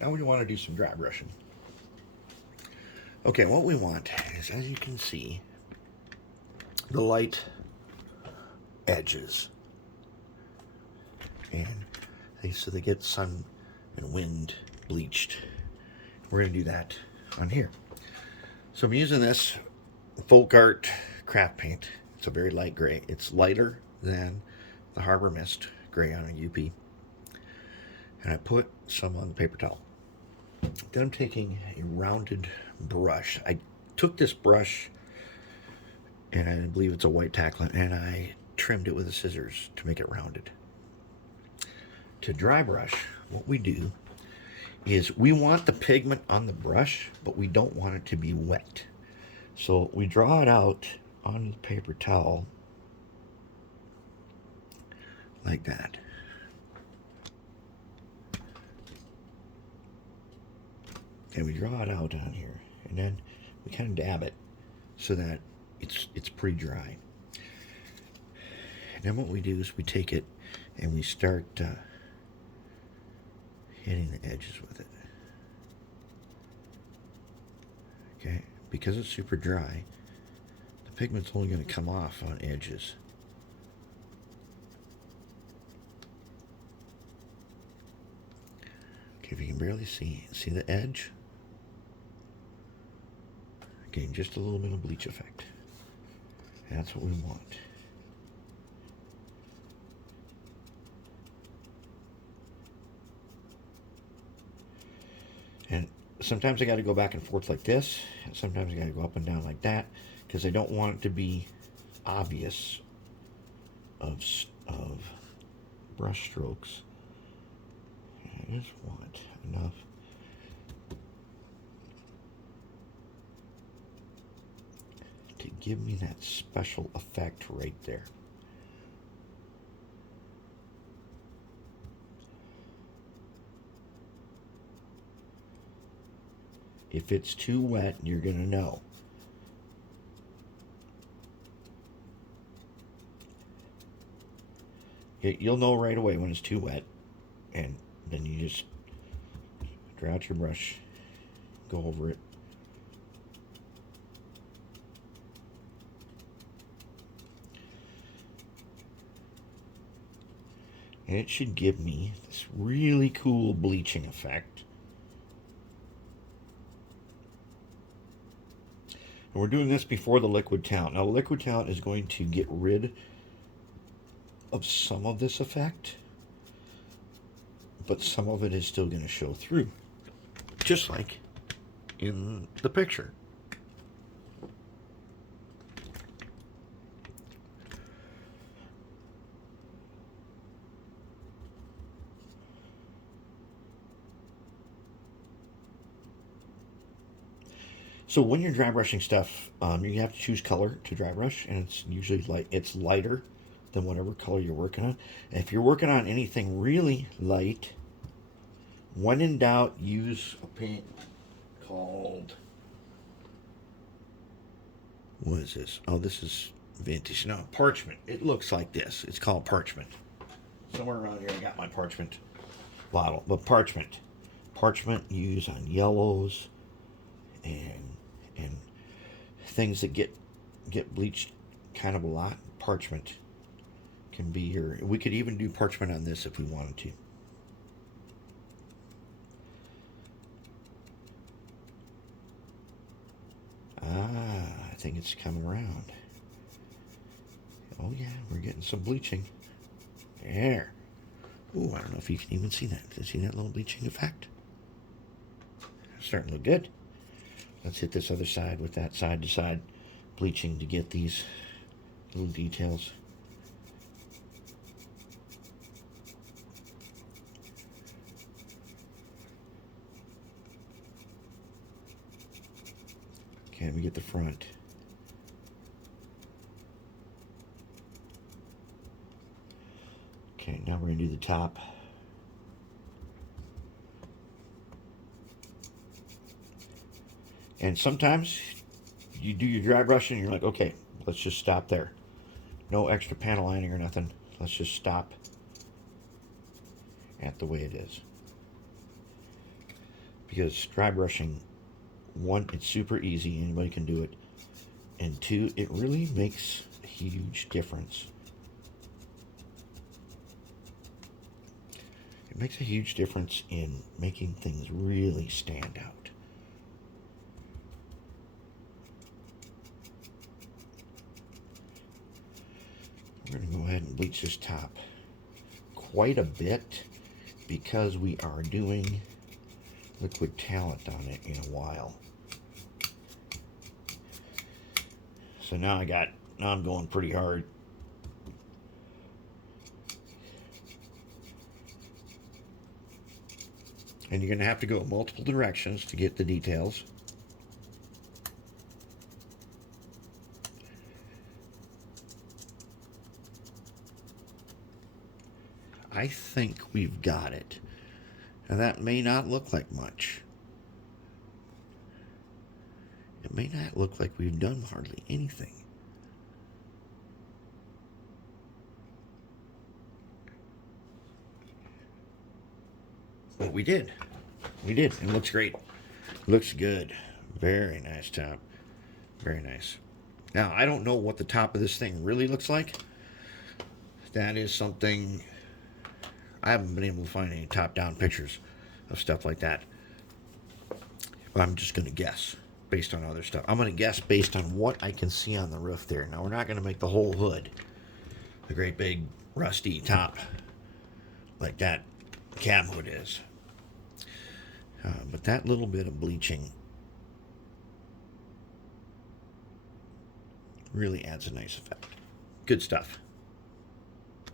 Now we want to do some dry brushing. Okay, what we want is, as you can see, the light edges. And so they get sun and wind bleached. We're going to do that on here. So I'm using this Folk Art craft paint. It's a very light gray. It's lighter than the Harbor Mist gray on a UP. And I put some on the paper towel. Then I'm taking a rounded brush. I took this brush, and I believe it's a white tacklet, and I trimmed it with the scissors to make it rounded. To dry brush, what we do is we want the pigment on the brush, but we don't want it to be wet. So we draw it out on the paper towel like that. And we draw it out on here, and then we kind of dab it so that it's pretty dry. And then what we do is we take it and we start hitting the edges with it. Okay, because it's super dry, the pigment's only going to come off on edges. Okay, if you can barely see the edge? Getting just a little bit of bleach effect. That's what we want. And sometimes I got to go back and forth like this, and sometimes I got to go up and down like that, because I don't want it to be obvious of brush strokes. And I just want enough to give me that special effect right there. If it's too wet, you're going to know. You'll know right away when it's too wet, and then you just draw out your brush, go over it. And it should give me this really cool bleaching effect. And we're doing this before the liquid talent. Now, the liquid talent is going to get rid of some of this effect, but some of it is still going to show through, just like in the picture. So when you're dry brushing stuff, you have to choose color to dry brush, and it's usually it's lighter than whatever color you're working on. And if you're working on anything really light, when in doubt, use a paint called, what is this? Oh, this is vintage. No, parchment. It looks like this. It's called parchment. Somewhere around here I got my parchment bottle. But parchment you use on yellows and things that get bleached kind of a lot. Parchment can be your, we could even do parchment on this if we wanted to. I think it's coming around. Oh yeah, we're getting some bleaching. There. Ooh, I don't know if you can even see that. Can you see that little bleaching effect? It's starting to look good. Let's hit this other side with that side-to-side bleaching to get these little details. Okay, we get the front. Okay, now we're going to do the top. And sometimes you do your dry brushing and you're like, okay, let's just stop there. No extra panel lining or nothing. Let's just stop at the way it is. because dry brushing, one, it's super easy, anybody can do it, and two, it really makes a huge difference. It makes a huge difference in making things really stand out. We're going to go ahead and bleach this top quite a bit because we are doing liquid talent on it in a while. So now I'm going pretty hard. And you're going to have to go multiple directions to get the details. I think we've got it. Now that may not look like much. It may not look like we've done hardly anything. But we did. We did. It looks great. Looks good. Very nice top. Very nice. Now, I don't know what the top of this thing really looks like. That is something... I haven't been able to find any top-down pictures of stuff like that. But I'm just going to guess based on other stuff. I'm going to guess based on what I can see on the roof there. Now, we're not going to make the whole hood a great big rusty top like that cab hood is. But that little bit of bleaching really adds a nice effect. Good stuff.